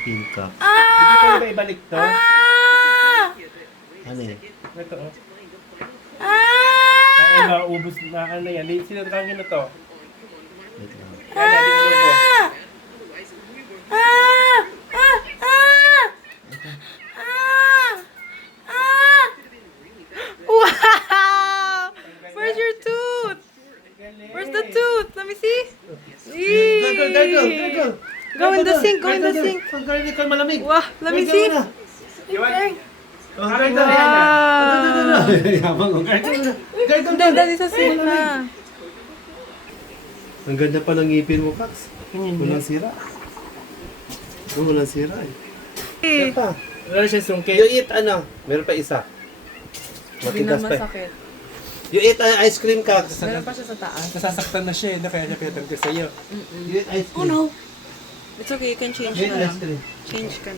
ngipin ka. Hindi ko ba ibalik to? Ano eh? Ito, oh. Ay, maubos na ano yan. Sinatangin na to. Wait lang. Kaya natin inubo. Wow! Where's your tooth? Where's the tooth? Let me see. Gargle! Go in the sink, go in the sink. Ang gargle ka malamig. Wow, let me see. Iwan. Ang Gargle gargle. Wow. Yabang ang gargle. Gargle Hindi, dali sa sink na. Ang ganda pa ng ngipin mo, Pax. Ganyan Walang sira. Walang sira eh. Ano pa? Wala siya You sungkit. eat ano? Meron pa isa. Hindi na Matigas pa. masakit. You eat ice cream, Cax. Meron pa siya sa taas. Nasasaktan na siya. Kaya niya pinatanggal sa'yo. You eat ice Oh cream. no. It's okay, you can change You eat na ice lang. cream. Change ka.